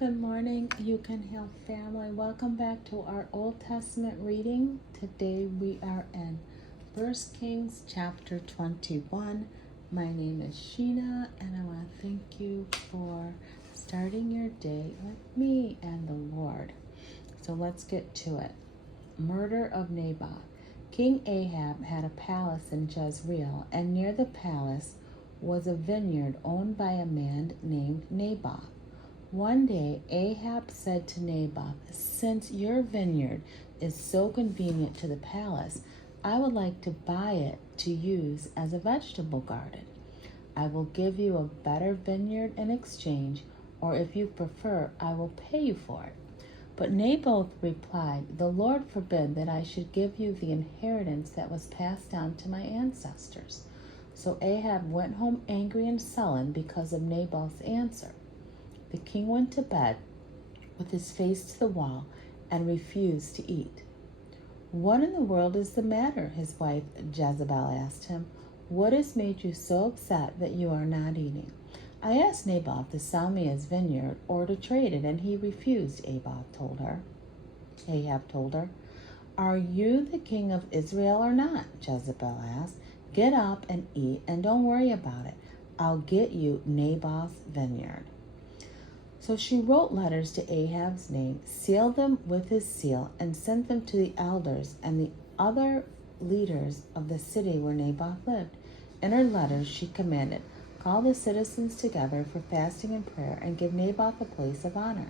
Good morning, You Can Heal family. Welcome back to our Old Testament reading. Today we are in 1 Kings chapter 21. My name is Shena, and I want to thank you for starting your day with me and the Lord. So let's get to it. Murder of Naboth. King Ahab had a palace in Jezreel, and near the palace was a vineyard owned by a man named Naboth. One day Ahab said to Naboth, "Since your vineyard is so convenient to the palace, I would like to buy it to use as a vegetable garden. I will give you a better vineyard in exchange, or if you prefer, I will pay you for it." But Naboth replied, "The Lord forbid that I should give you the inheritance that was passed down to my ancestors." So Ahab went home angry and sullen because of Naboth's answer. The king went to bed with his face to the wall and refused to eat. "What in the world is the matter?" his wife Jezebel asked him. "What has made you so upset that you are not eating?" "I asked Naboth to sell me his vineyard or to trade it, and he refused," Ahab told her. "Are you the king of Israel or not?" Jezebel asked. "Get up and eat, and don't worry about it. I'll get you Naboth's vineyard." So she wrote letters to Ahab's name, sealed them with his seal, and sent them to the elders and the other leaders of the city where Naboth lived. In her letters she commanded, "Call the citizens together for fasting and prayer, and give Naboth a place of honor.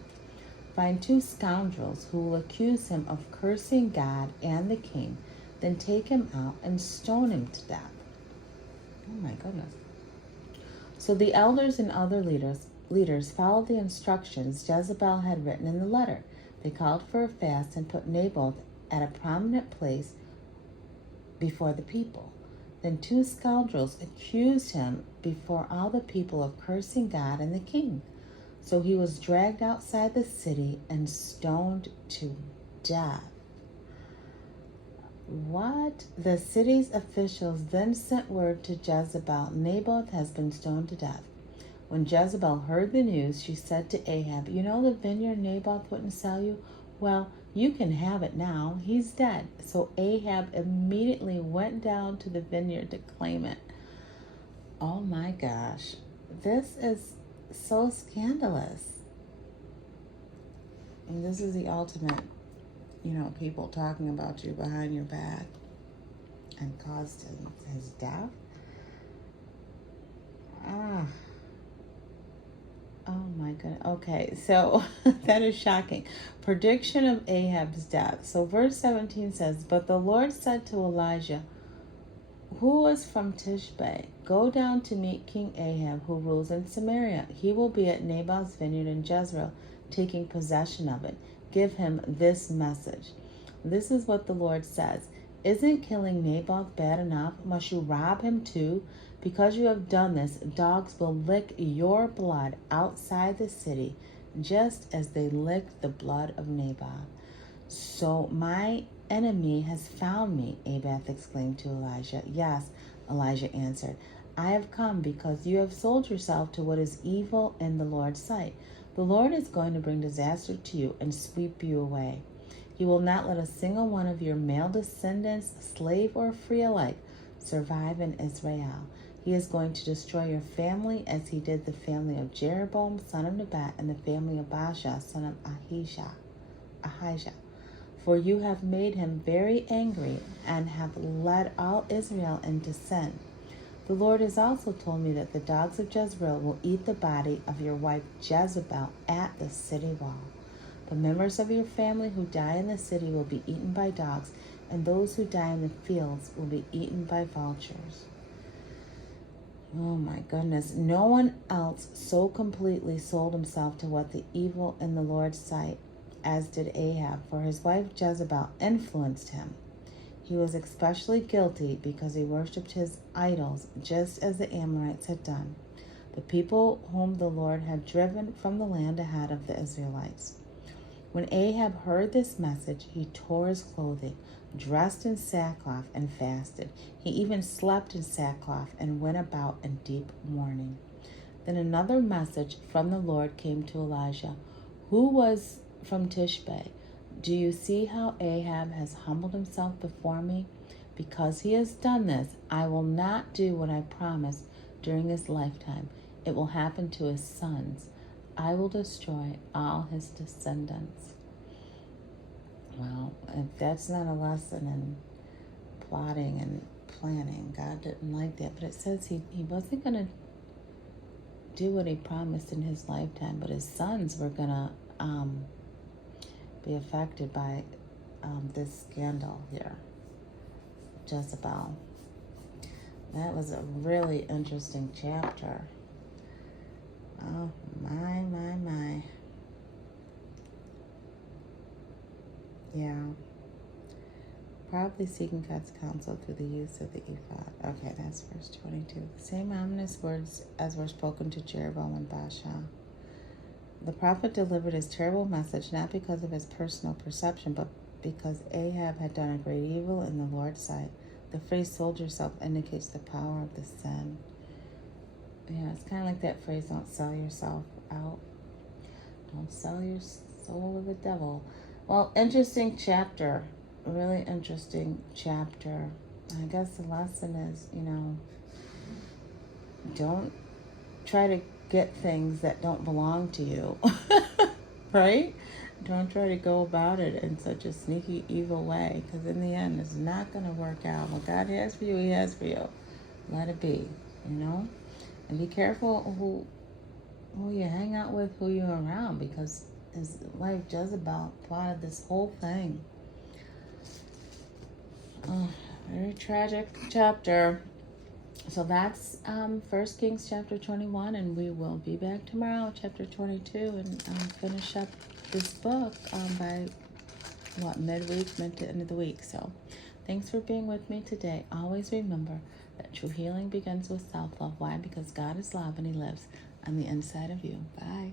Find 2 scoundrels who will accuse him of cursing God and the king, then take him out and stone him to death." Oh my goodness. So the elders and other leaders followed the instructions Jezebel had written in the letter. They called for a fast and put Naboth at a prominent place before the people. Then 2 scoundrels accused him before all the people of cursing God and the king. So he was dragged outside the city and stoned to death. What? The city's officials then sent word to Jezebel, "Naboth has been stoned to death." When Jezebel heard the news, she said to Ahab, "You know the vineyard Naboth wouldn't sell you? Well, you can have it now. He's dead." So Ahab immediately went down to the vineyard to claim it. Oh my gosh. This is so scandalous. And this is the ultimate, people talking about you behind your back and caused his death. Oh my goodness. Okay, so that is shocking. Prediction of Ahab's death. So verse 17 says, "But the Lord said to Elijah, who was from Tishbe, go down to meet King Ahab, who rules in Samaria. He will be at Naboth's vineyard in Jezreel, taking possession of it. Give him this message. This is what the Lord says. Isn't killing Naboth bad enough? Must you rob him too? Because you have done this, dogs will lick your blood outside the city, just as they licked the blood of Naboth." "So my enemy has found me," Ahab exclaimed to Elijah. "Yes," Elijah answered. "I have come because you have sold yourself to what is evil in the Lord's sight. The Lord is going to bring disaster to you and sweep you away. He will not let a single one of your male descendants, slave or free alike, survive in Israel. He is going to destroy your family as he did the family of Jeroboam, son of Nebat, and the family of Baasha, son of Ahijah. For you have made him very angry and have led all Israel into sin. The Lord has also told me that the dogs of Jezreel will eat the body of your wife Jezebel at the city wall. The members of your family who die in the city will be eaten by dogs, and those who die in the fields will be eaten by vultures." Oh my goodness. No one else so completely sold himself to what the evil in the Lord's sight as did Ahab, for his wife Jezebel influenced him. He was especially guilty because he worshipped his idols, just as the Amorites had done, the people whom the Lord had driven from the land ahead of the Israelites. When Ahab heard this message, he tore his clothing, dressed in sackcloth, and fasted. He even slept in sackcloth and went about in deep mourning. Then another message from the Lord came to Elijah. who was from Tishbe. Do you see how Ahab has humbled himself before me? Because he has done this, I will not do what I promised during his lifetime. It will happen to his sons. I will destroy all his descendants. Well, if that's not a lesson in plotting and planning, God didn't like that. But it says he wasn't going to do what he promised in his lifetime, but his sons were going to be affected by this scandal here. Jezebel. That was a really interesting chapter. Oh, my. Yeah. Probably seeking God's counsel through the use of the ephod. Okay, that's verse 22. The same ominous words as were spoken to Jeroboam and Baasha. The prophet delivered his terrible message not because of his personal perception, but because Ahab had done a great evil in the Lord's sight. The phrase sold yourself indicates the power of the sin. Yeah, it's kind of like that phrase, don't sell yourself out. Don't sell your soul to the devil. Well, interesting chapter. Really interesting chapter. I guess the lesson is, don't try to get things that don't belong to you. Right? Don't try to go about it in such a sneaky, evil way, because in the end, it's not going to work out. What God has for you, he has for you. Let it be, And be careful who you hang out with, who you're around, because his wife Jezebel plotted this whole thing. Oh, very tragic chapter. So that's 1 Kings chapter 21, and we will be back tomorrow, chapter 22, and finish up this book by midweek, mid to end of the week. So thanks for being with me today. Always remember that true healing begins with self-love. Why? Because God is love and he lives on the inside of you. Bye.